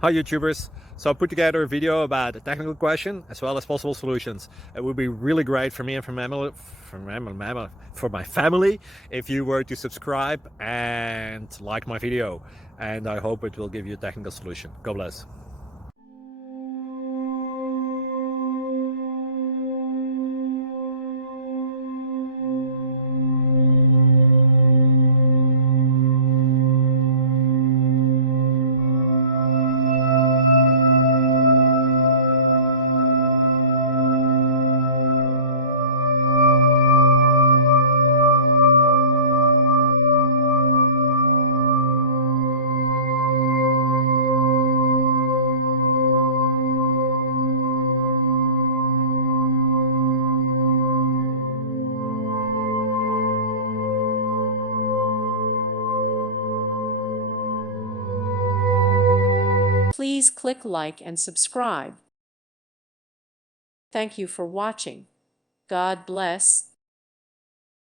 Hi YouTubers. So I put together a video about a technical question as well as possible solutions. It would be really great for me and for my family if you were to subscribe and like my video. And I hope it will give you a technical solution. God bless. Please click like and subscribe. Thank you for watching. God bless.